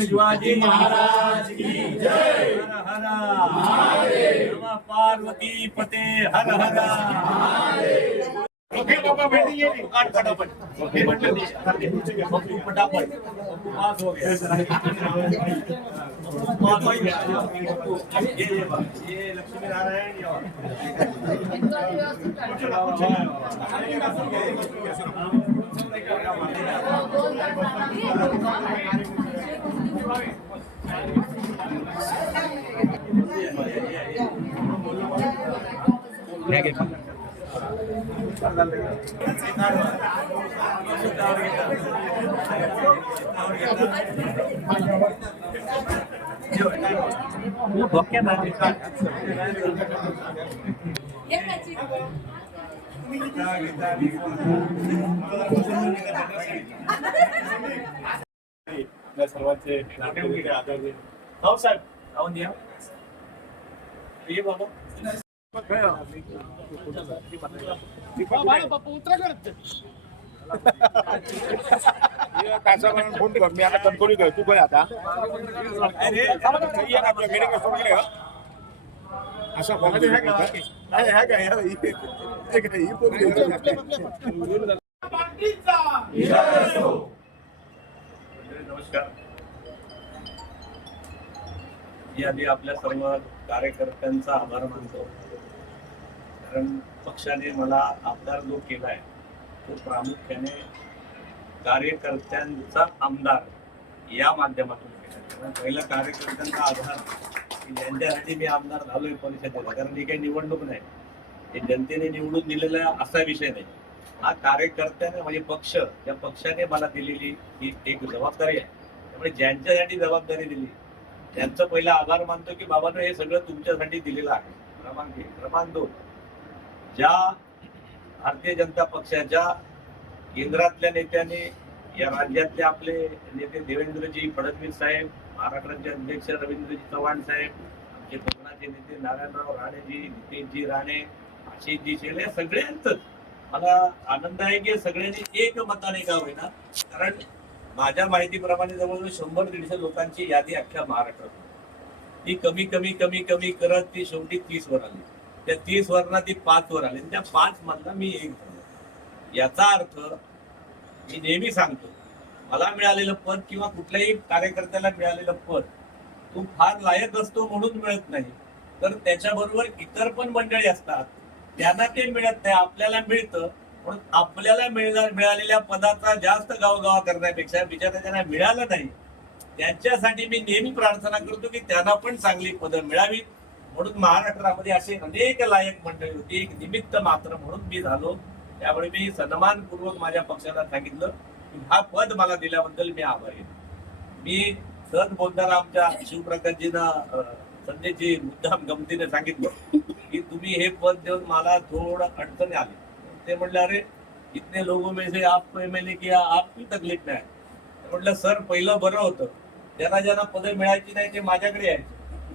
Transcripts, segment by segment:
शिवाजी महाराज की जय। हर हर महादेव। पार्वती पते हर हर महादेव। बाबा बैठिए फटाफट फटाफट पास हो गया। ये लक्ष्मी नारायण सर्वांचे आदरणीय हो साहेब राहून द्या ये बाबा फोन कर मी आता कणकोली तू काय आता असा नमस्कार. याआधी आपल्या सर्व कार्यकर्त्यांचा आभार मानतो, कारण पक्षाने मला आमदार जो केलाय तो प्रामुख्याने कार्यकर्त्यांचा आमदार या माध्यमातून केला. पहिला कार्यकर्त्यांचा आधार ज्यांच्यासाठी मी आमदार झालोय परिषदेला, कारण ही काही निवडणूक नाही, हे जनतेने निवडून दिलेला असा विषय नाही. हा कार्यकर्त्याने म्हणजे पक्ष, या पक्षाने मला दिलेली ही एक जबाबदारी आहे. त्यामुळे ज्यांच्यासाठी जबाबदारी दिली त्यांचा पहिला आभार मानतो की बाबांनो हे सगळं तुमच्यासाठी दिलेलं आहे. क्रमांक 1. क्रमांक 2, ज्या भारतीय जनता पक्षाच्या केंद्रातल्या नेत्यांनी, या राज्यातले आपले नेते देवेंद्रजी फडणवीस साहेब, महाराष्ट्राचे अध्यक्ष रवींद्रजी चव्हाण साहेब, आमचे कोकणाचे नेते नारायणराव राणेजी, नितेशजी राणे, आशिषजी शेले, सगळ्यांच मला आनंद आहे की सगळ्यांनी एक मताने का होईना, कारण माझ्या माहितीप्रमाणे जवळजवळ 100-150 लोकांची यादी अख्ख्या महाराष्ट्रात, ती कमी कमी कमी कमी करत ती शेवटी 30 वर आली. त्या 30 वरना ती 5 वर आली. त्या 5 मधला मी एक झालो. याचा अर्थ मी नेहमी सांगतो, मला मिळालेलं पद किंवा कुठल्याही कार्यकर्त्याला मिळालेलं पद तो फार लायक असतो म्हणून मिळत नाही, तर त्याच्याबरोबर इतर पण मंडळी असतात, त्यांना ते मिळत नाही, आपल्याला मिळतं. म्हणून आपल्याला मिळालेल्या पदाचा जास्त गावगावा करण्यापेक्षा बिचारा त्यांना मिळालं नाही त्यांच्यासाठी मी नेहमी प्रार्थना करतो की त्यांना पण चांगली पदं मिळावीत. म्हणून महाराष्ट्रामध्ये असे अनेक लायक मंडळी होती, एक निमित्त मात्र म्हणून मी झालो. त्यामुळे मी सन्मानपूर्वक माझ्या पक्षाला सांगितलं की हा पद मला दिल्याबद्दल मी आभारी आहे. मी सहज बोलताना आमच्या शिवप्रकाशजींना संजयजी मुद्दाम गमतीने सांगितलं की तुम्ही हे पद देऊन मला थोडं अडचणी आली. ते म्हटलं अरे इतने लोगों में से आपको एमएलए किया, आपकी तकलीफ नाही. म्हटलं सर पहिलं बरं होतं, ज्यांना पदं मिळायची नाही ते माझ्याकडे यायचे,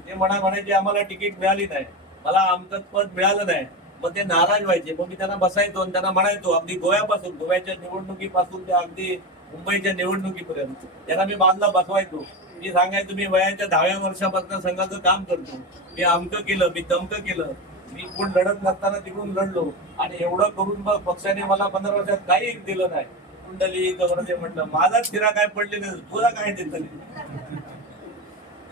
ते म्हणायचे आम्हाला तिकीट मिळाली नाही, मला आमचं पद मिळालं नाही, मग ते नाराज व्हायचे. मग मी त्यांना बसायचो आणि त्यांना म्हणायचो, अगदी गोव्याच्या निवडणुकीपासून ते अगदी मुंबईच्या निवडणुकीपर्यंत त्यांना मी बाजूला बसवायचो. मी सांगायचो, मी वयाच्या 10व्या वर्षापासून संघाचं काम करतो, मी अमकं केलं, मी तमकं केलं, मी कोण लढत नसताना तिकडून लढलो, आणि एवढं करून मग पक्षाने मला 15 वर्षात काही दिलं नाही. कुंडली ते म्हटलं, माझा शिरा काय पडले नाही, तुला काय देत.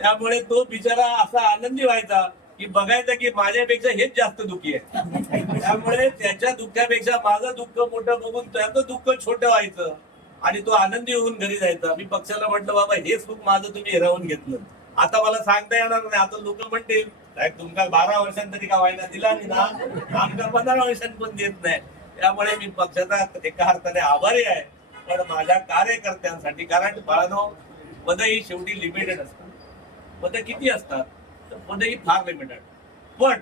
त्यामुळे तो बिचारा असा आनंदी व्हायचा की बघायचा की माझ्यापेक्षा हेच जास्त दुःखी आहे. त्यामुळे त्याच्या दुःखापेक्षा माझं दुःख मोठं बघून त्याचं दुःख छोटं व्हायचं आणि तो आनंदी होऊन घरी जायचा. मी पक्षाला म्हटलं, बाबा हे सुख माझं तुम्ही हिरावून घेतलं, आता मला सांगता येणार नाही. आता लोक म्हणतील, साहेब तुमका 12 वर्षांतरी का व्हायला दिला नाही ना, आमका 15 वर्षांत पण देत नाही. त्यामुळे मी पक्षाचा एका अर्थाने आभारी आहे, पण माझ्या कार्यकर्त्यांसाठी. कारण बाळानो, पद ही शेवटी लिमिटेड असतात. पद किती असतात? तर पद ही फार लिमिटेड. पण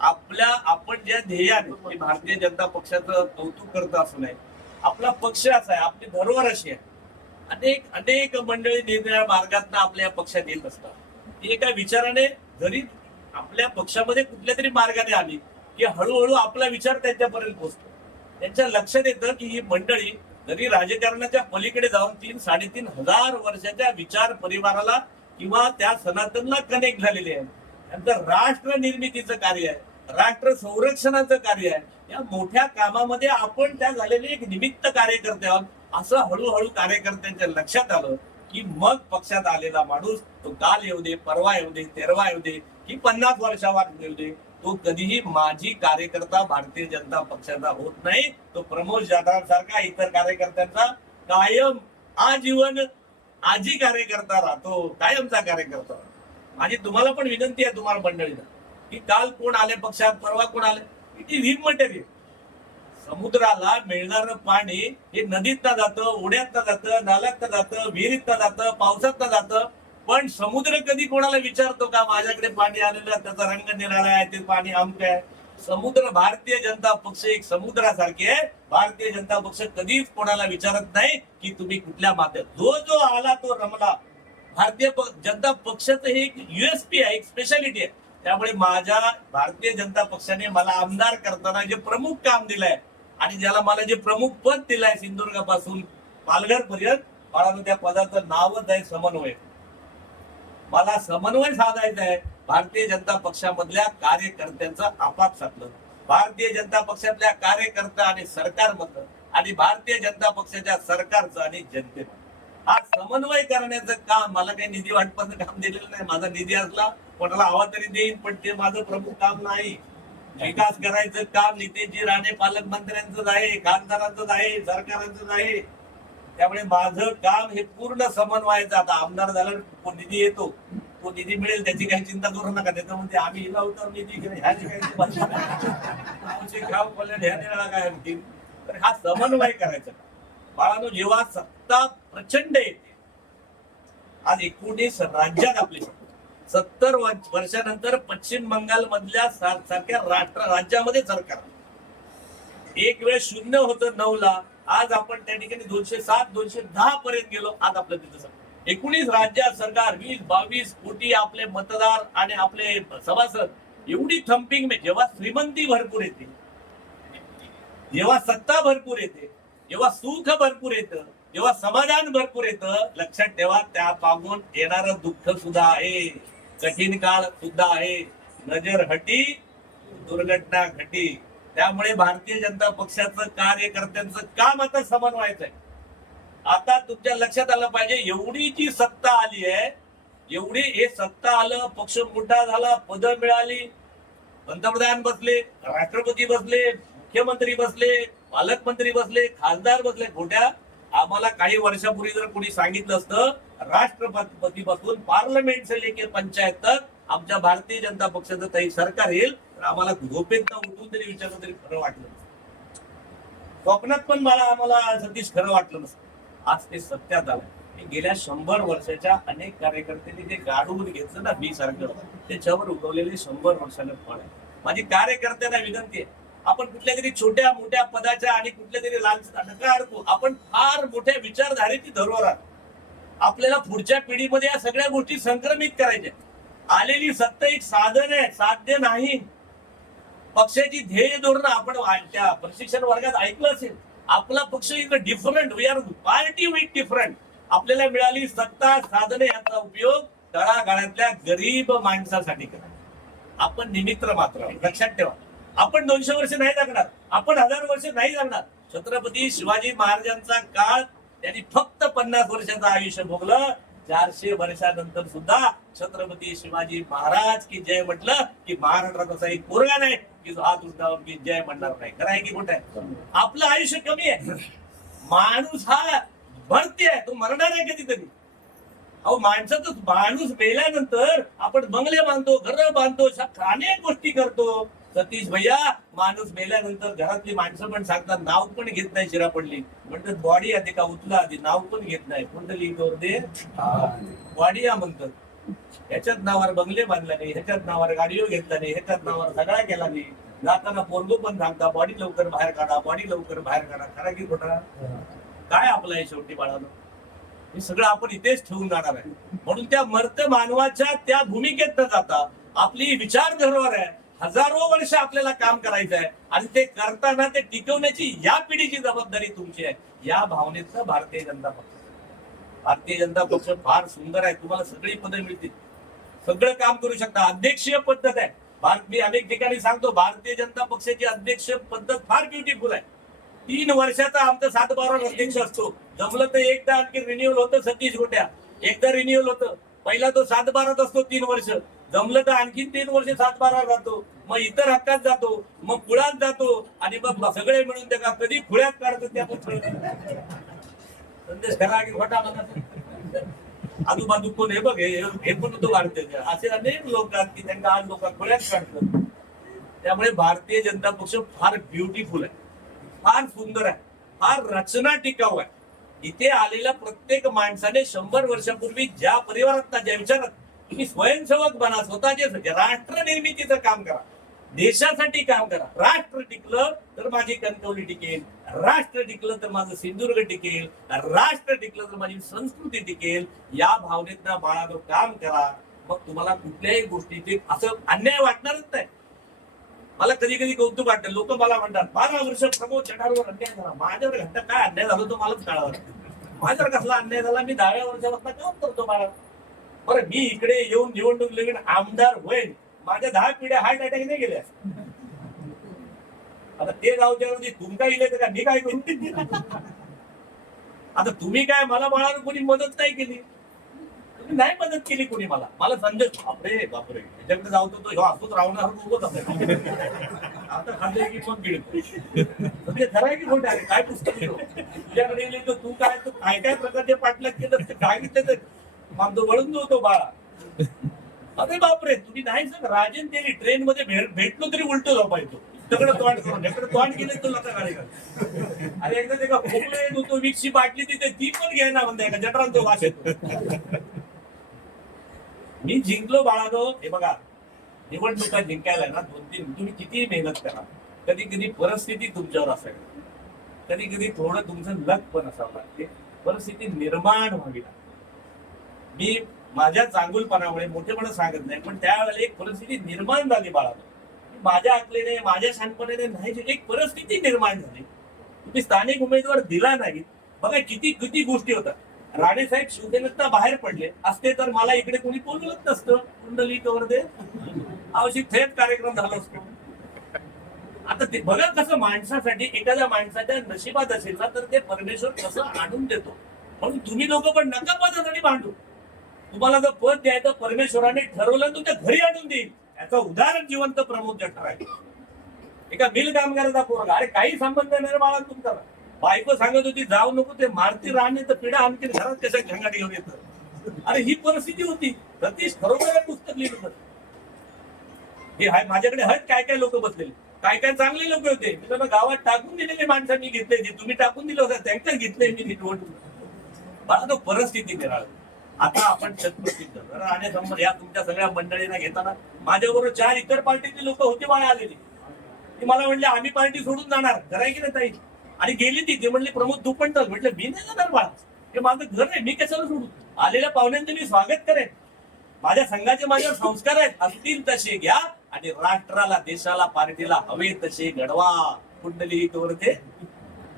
आपण ज्या ध्येयाने, मी भारतीय जनता पक्षाचं कौतुक करत असं नाही, आपला पक्ष असा आहे, आपली धरोहर अशी आहे. अनेक मंडळी निरनिराळ्या मार्गातून आपल्या पक्षात येत असतात. ती एका विचाराने जरी आपल्या पक्षामध्ये कुठल्या तरी मार्गाने आली की हळूहळू आपला विचार त्यांच्यापर्यंत पोहोचतो. त्यांच्या लक्षात येतं की ही मंडळी जरी राजकारणाच्या पलीकडे जाऊन 3-3.5 हजार वर्षाच्या विचार परिवाराला किंवा त्या सनातनला कनेक्ट झालेले आहे. त्यांचं राष्ट्र निर्मितीचं कार्य आहे, राष्ट्र संरक्षणाचं कार्य आहे. या मोठ्या कामामध्ये आपण त्या झालेले एक निमित्त कार्यकर्ते आहोत. असं हळूहळू कार्यकर्त्यांच्या लक्षात आलं की मग पक्षात आलेला माणूस, तो काल येऊ दे, परवा येऊ दे, 13 येऊ दे की 50 वर्षावर येऊ दे, तो कधीही माजी कार्यकर्ता भारतीय जनता पक्षाचा होत नाही. तो प्रमोद जाधव सारखा इतर कार्यकर्त्यांचा कायम आजीवन आजी कार्यकर्ता राहतो, कायमचा कार्यकर्ता. माझी तुम्हाला पण विनंती आहे, तुम्हाला मंडळीला, की काल कोण आले पक्षात, परवा कोण आले, इट इज इमटेरियल. समुद्राला मिळणारं पाणी हे नदीतनं जातं, ओढ्यातनं जातं, नाल्यातनं जातं, विहिरीतनं जातं, पावसातनं जातं. पण समुद्र कधी कोणाला विचारतो का माझ्याकडे पाणी आलेलं, त्याचा रंग निराळा आहे, ते पाणी आमचं आहे? समुद्र, भारतीय जनता पक्ष एक समुद्रासारखे आहे. भारतीय जनता पक्ष कधीच कोणाला विचारत नाही की तुम्ही कुठल्या माध्यम, जो आला तो रमला. भारतीय जनता पक्षाचं हे एक युएसपी आहे, एक स्पेशालिटी आहे. त्यामुळे माझ्या भारतीय जनता पक्षाने मला आमदार करताना जे प्रमुख काम दिलंय आणि ज्याला मला जे प्रमुख पद दिलंय सिंधुदुर्गापासून पालघर पर्यंत, मला त्या पदाचं नावच आहे समन्वय. मला समन्वय साधायचा आहे भारतीय जनता पक्षामधल्या कार्यकर्त्यांचं आपापसातलं, भारतीय जनता पक्षातल्या कार्यकर्ता आणि सरकारमधलं, आणि भारतीय जनता पक्षाच्या सरकारचं आणि जनतेमधलं. हा समन्वय करण्याचं काम, मला काही निधी वाटपाचं काम दिलेलं नाही. माझा निधी असला कोणाला हवा तरी देईन, पण ते माझं प्रमुख काम नाही. विकास करायचं काम नितेशजी राणे पालकमंत्र्यांचंच आहे, खासदारांचंच आहे, सरकारांचंच आहे. त्यामुळे माझं काम हे पूर्ण समन्वयाचं. आता आमदार झाल्यावर तो निधी येतो, तो निधी मिळेल, त्याची काही चिंता करू नका. त्याचं म्हणजे आम्ही हिला होतो निधी ह्याची काही काय होतील. तर हा समन्वय करायचा. बाळांनो, जेव्हा सत्ता प्रचंड येते, आज 19 राज्यात आपली 70 वर्षानंतर पश्चिम बंगाल मधल्या सारख्या राज्यामध्ये सरकार एक वेळ 0 होतं 9 ला, आज आपण त्या ठिकाणी 207, 210 पर्यंत गेलो. आज आपलं तिथं 19 राज्यात सरकार, 20-22 कोटी आपले मतदार आणि आपले सभासद, एवढी थम्पिंग. जेव्हा श्रीमंती भरपूर येते, जेव्हा सत्ता भरपूर येते, जेव्हा सुख भरपूर येतं, जेव्हा समाधान भरपूर येतं, लक्षात ठेवा त्या मागून येणारं दुःख सुद्धा आहे, कठीण काळ सुद्धा आहे. नजर हटी, दुर्घटना घटी. त्यामुळे भारतीय जनता पक्षाचं कार्यकर्त्यांचं काम आता समन्वयाचं आहे. आता तुमच्या लक्षात आलं पाहिजे, एवढी जी सत्ता आली आहे, एवढी हे सत्ता आलं, पक्ष मोठा झाला, पद मिळाली, पंतप्रधान बसले, राष्ट्रपती बसले, मुख्यमंत्री बसले, पालकमंत्री बसले, खासदार बसले. खोट्या, आम्हाला काही वर्षापूर्वी जर कोणी सांगितलं असतं राष्ट्रपती पासून पार्लमेंट से लेके पंचायत तक आमच्या भारतीय जनता पक्षाचं काही सरकार येईल, तर आम्हाला झोपेत उठून तरी विचारलं तरी खरं वाटलं नसतं. स्वप्नात पण मला आम्हाला सतीश खरं वाटलं नसतं. आज ते सत्यात आलं. गेल्या 100 वर्षाच्या अनेक कार्यकर्त्यांनी जे गाडून घेतलं ना, मी सारखं, त्याच्यावर उगवलेले 100 वर्षानं फळ आहे. माझी कार्यकर्त्यांना विनंती आहे, आपण कुठल्या तरी छोट्या मोठ्या पदाच्या आणि कुठल्या तरी नका अडकू. आपण फार मोठ्या विचारधारेची धरोहर आहात. आपल्याला पुढच्या पिढीमध्ये या सगळ्या गोष्टी संक्रमित करायच्या. आलेली सत्ता एक साधन आहे, साध्य नाही. पक्षाची ध्येय धोरणं आपण त्या प्रशिक्षण वर्गात ऐकलं असेल. आपला पक्ष is different, we are party with different. आपल्याला मिळाली सत्ता साधने याचा उपयोग तळागाळातल्या गरीब माणसासाठी करा. आपण निमित्त मात्र आहोत. लक्षात ठेवा, आपण 200 वर्ष नाही जगणार, आपण 1000 वर्ष नाही जगणार. छत्रपती शिवाजी महाराजांचा काळ त्यांनी फक्त 50 वर्षाचं आयुष्य भोगलं. 400 वर्षानंतर सुद्धा छत्रपती शिवाजी महाराज की जय म्हटलं की महाराष्ट्रात असा एक पोरगा नाही की जो हात उंचावून की जय म्हणणार नाही. खरं आहे की खोटं आहे? आपलं आयुष्य कमी आहे. माणूस हा भरती आहे, तो मरणार आहे कधीतरी. अहो माणसाचं माणूस मेल्यानंतर आपण बंगले बांधतो, घर बांधतो, अनेक गोष्टी करतो. सतीश भैया, माणूस मेल्यानंतर घरातली माणसं पण सांगतात, नाव पण घेत नाही शिरा पडली म्हणतात. बॉडी आधी का उचला आधी, नाव पण घेत नाही. कुंडली दे बॉडी या म्हणतात. ह्याच्यात नावावर बंगले बांधला नाही, ह्याच्यात नावावर गाडीवर घेतला नाही, ह्याच्यात नावावर सगळा केला नाही. जाताना पोरगो पण सांगता, बॉडी लवकर बाहेर काढा, बॉडी लवकर बाहेर काढा. खरा की खोटा? काय आपलं आहे शेवटी बाळानं? हे सगळं आपण इथेच ठेवून जाणार आहे. म्हणून त्या मर्त मानवाच्या त्या भूमिकेत न जाता आपली विचार धरोहर आहे. हजारो वर्ष आपल्याला काम करायचं आहे आणि ते करताना ते टिकवण्याची या पिढीची जबाबदारी तुमची आहे. या भावनेचं भारतीय जनता पक्ष फार सुंदर आहे. तुम्हाला सगळी पदं मिळतील, सगळं काम करू शकता. अध्यक्षीय पद्धत आहे. मी अनेक ठिकाणी सांगतो, भारतीय जनता पक्षाची अध्यक्ष पद्धत फार ब्युटिफुल आहे. 3 वर्षाचा आमचा 7-12 अध्यक्ष असतो. जमलं तर एकदा आणखी रिन्युअल होतं. सतीश गोट्या एकदा रिन्युअल होतं. पहिला तो 7-12 असतो 3 वर्ष. जमलं तर आणखी 3 वर्ष 7-12 जातो. मग इतर हक्कात जातो, मग कुळात जातो आणि मग सगळे मिळून त्या कधी खुळ्यात काढतो त्या संदेश खरा की खोटा म्हणा. आजूबाजू कोण हे बघ, हे पण होतो भारतीय. असे अनेक लोक आहेत की त्यांना आज लोक खुळ्यात काढतात. त्यामुळे भारतीय जनता पक्ष फार ब्युटिफुल आहे, फार सुंदर आहे, फार रचना टिकाऊ आहे. इथे आलेल्या प्रत्येक माणसाने 100 वर्षापूर्वी ज्या परिवारात ज्या विचारात तुम्ही स्वयंसेवक बना, स्वतःचे राष्ट्र निर्मितीचं काम करा, देशासाठी काम करा. राष्ट्र टिकलं तर माझी कणकवली टिकेल, राष्ट्र टिकलं तर माझं सिंधुदुर्ग टिकेल, राष्ट्र टिकलं तर माझी संस्कृती टिकेल. या भावनेतनं बाळानं काम करा. मग तुम्हाला कुठल्याही गोष्टीचे असं अन्याय वाटणारच नाही. मला कधी कधी कौतुक वाटतं. लोक मला म्हणतात 12 वर्ष प्रमोद चढावर अन्याय झाला. माझ्यावर घंटा काय अन्याय झाला तो मलाच कळावा. माझ्यावर कसला अन्याय झाला? मी 10व्या वर्षापासून काम करतो बाळा. बरं, मी इकडे येऊन निवडणूक लग्न आमदार होईल, माझ्या 10 पिढ्या हार्ट अटॅक नाही गेल्या. आता ते जाऊच्या तुमका इले तर का मी काय करू? आता तुम्ही काय मला बाळाला कोणी मदत नाही केली, तुम्ही नाही मदत केली कोणी मला संदेश बापरे बापरे त्याच्याकडे जाऊतो तो असंच राहणार उभंच असेल. आता खाल्लंय की मग गिळतो. खरं आहे की खोटं आहे? काय पुस्तक तुझ्याकडे लिहितो तू काय काय प्रकारचे पाठलाग केलं ते काय घेतलं तर मागतो वळून होतो बाळा. अरे बापरे, तुम्ही नाही सर राजन त्यांनी ट्रेन मध्ये भेटलो तरी उलटो झोपायचो. तिकडे तोंड करून इकडे तोंड गेले तुला आता गाडी. अरे एकदा ते का खोकला येत होतो, विकची बाटली तिथे ती पण घ्यायना म्हणते का जठरान तो वास येतो. मी जिंकलो बाळानो. हे बघा, निवडणुका जिंकायला ना 2-3 तुम्ही किती मेहनत करा, कधी कधी परिस्थिती तुमच्यावर असावी, कधी कधी थोडं तुमचं लक पण असावं लागते. परिस्थिती निर्माण व्हावी लागते. मी माझ्या चांगुलपणामुळे मोठेपणा सांगत नाही, पण त्यावेळेला एक परिस्थिती निर्माण झाली बाळाला. माझ्या अकलेने माझ्या शानपणाने नाही, एक परिस्थिती निर्माण झाली. तुम्ही स्थानिक उमेदवार दिला नाही. बघा किती किती गोष्टी होतात. राणेसाहेब शिवसेनेतनं बाहेर पडले असते तर मला इकडे कोणी बोलवत नसतं. कुंडली कवर दे आवश्यक थेट कार्यक्रम झाला असतो. आता ते बघा कसं माणसासाठी एखाद्या माणसाच्या नशिबात असेल ना तर ते परमेश्वर कसं आणून देतो. म्हणून तुम्ही लोक पण नका पदासाठी भांडू. तुम्हाला जर पद द्यायचं परमेश्वराने ठरवलं तर त्या घरी आणून देईल. याचं उदाहरण जिवंत प्रमोद जठार आहे. एका मिल कामगाराचा पोरगा, अरे काही संबंध नाही बाळा तुमचा. बायको सांगत होती जाऊ नको, ते मारती राहणे तर पिढा आणखी घरात कशा झंगाटी घेऊन येतं. अरे ही परिस्थिती होती. सतीश खरोखर पुस्तक लिहिलं होतं. हे हाय माझ्याकडे आहेत काय काय लोक बसलेले, काय काय चांगले लोक होते. मी त्यांना गावात टाकून दिलेले माणसांनी घेतले, जे तुम्ही टाकून दिलं होतं त्यांच्याच घेतले मी निवडणूक. मला तो परिस्थिती मिळाली. आता आपण छत्रपती राहण्यासंबंध या तुमच्या सगळ्या मंडळींना घेताना माझ्याबरोबर 4 इतर पार्टीचे लोक होते बाळा आलेली. ती मला म्हणले आम्ही पार्टी सोडून जाणार, कराय की नाही ताई? आणि गेली ती. ते म्हणले प्रमोद तू पण चल. म्हटलं मी नाही जाणार बाळा, हे माझं घर आहे, मी कशाला सोडू? आलेल्या पाहुण्यांचं मी स्वागत करेन. माझ्या संघाचे माझ्यावर संस्कार आहेत, असतील तसे घ्या आणि राष्ट्राला देशाला पार्टीला हवे तसे घडवा. कुंडली ते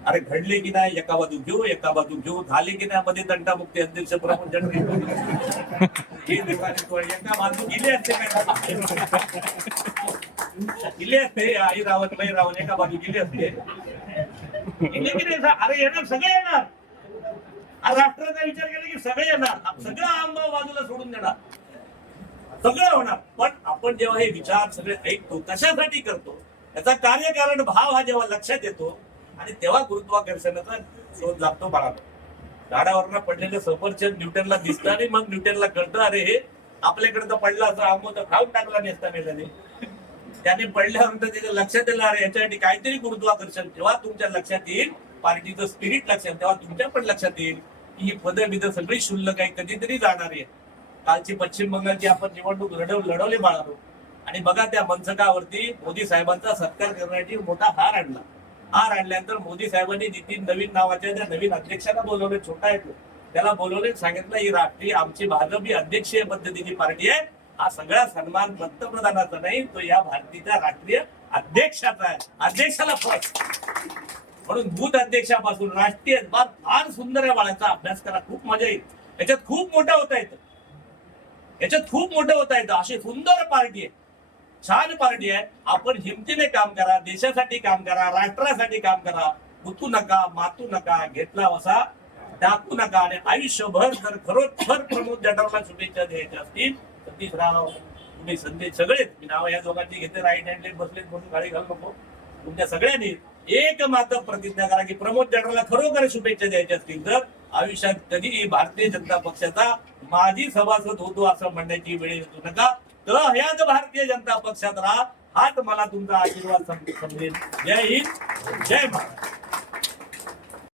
अरे घडले की नाही एका बाजू घेऊ झाले की नाही मध्ये तंटामुक्ती अध्यक्ष प्रमोद जटकर एका बाजू गेले असते काय गेले असते आई रावत बाई रावत एका बाजू गेले असते अरे येणार सगळे येणार. राष्ट्राचा विचार केला की सगळे येणार सगळं आंबा बाजूला सोडून देणार सगळं होणार. पण आपण जेव्हा हे विचार सगळे ऐकतो कशासाठी करतो याचा कार्यकारण भाव हा जेव्हा लक्षात येतो आणि तेव्हा गुरुत्वाकर्षणाचा शोध लागतो. बाळा झाडावरनं पडलेलं सफरचंद न्यूटनला दिसतं आणि मग न्यूटनला कळतं अरे हे आपल्याकडे तर पडला असं आंबो तर खाऊन टाकला नसता मेल्याने. त्याने पडल्यानंतर त्याच्या लक्षात येईल अरे याच्यासाठी काहीतरी गुरुत्वाकर्षण. तेव्हा तुमच्या लक्षात येईल पार्टीचं स्पिरिट लक्षात तेव्हा तुमच्या पण लक्षात येईल की ही पदं बिदं सगळी शुल्लक आहे कधीतरी जाणार आहे. कालची पश्चिम बंगालची आपण निवडणूक लढवली बाळारो आणि बघा त्या मंचकावरती मोदी साहेबांचा सत्कार करण्यासाठी मोठा हार आणला. हार आणल्यानंतर मोदी साहेबांनी नितीन नवीन नावाच्या त्या नवीन अध्यक्षाला बोलवले. छोटा येतो त्याला बोलवले सांगितलं ही राष्ट्रीय आमची भाजप ही अध्यक्षीय पद्धतीची पार्टी आहे. हा सगळा सन्मान पंतप्रधानाचा नाही तो या भारतीच्या राष्ट्रीय अध्यक्षाचा आहे. अध्यक्षाला फर्स्ट म्हणून बूथ अध्यक्षापासून राष्ट्रीय फार सुंदर आहे. बाळाचा अभ्यास करा खूप मजा येईल. याच्यात खूप मोठं होता येतं अशी सुंदर पार्टी आहे छान पार्टी आहे. आपण हिमतीने काम करा देशासाठी काम करा राष्ट्रासाठी काम करा. गुतू नका मातू नका घेतला वसा टाकू नका. आणि आयुष्यभर जर खरोखर प्रमोद जटरला शुभेच्छा द्यायच्या असतील सतीश राव तुम्ही संदेश सगळेच मी नाव या दोघांची घेते राईट हँड बसलेत म्हणून गाडी घालू नको. तुमच्या सगळ्यांनी एक मात्र प्रतिज्ञा करा की प्रमोद जटरला खरोखर शुभेच्छा द्यायच्या असतील तर आयुष्यात कधीही भारतीय जनता पक्षाचा माजी सभासद होतो असं म्हणण्याची वेळ येऊ नका. तर ह्याच भारतीय जनता पक्षात राहा हाच मला तुमचा आशीर्वाद समजेल. जय हिंद जय महाराष्ट्र.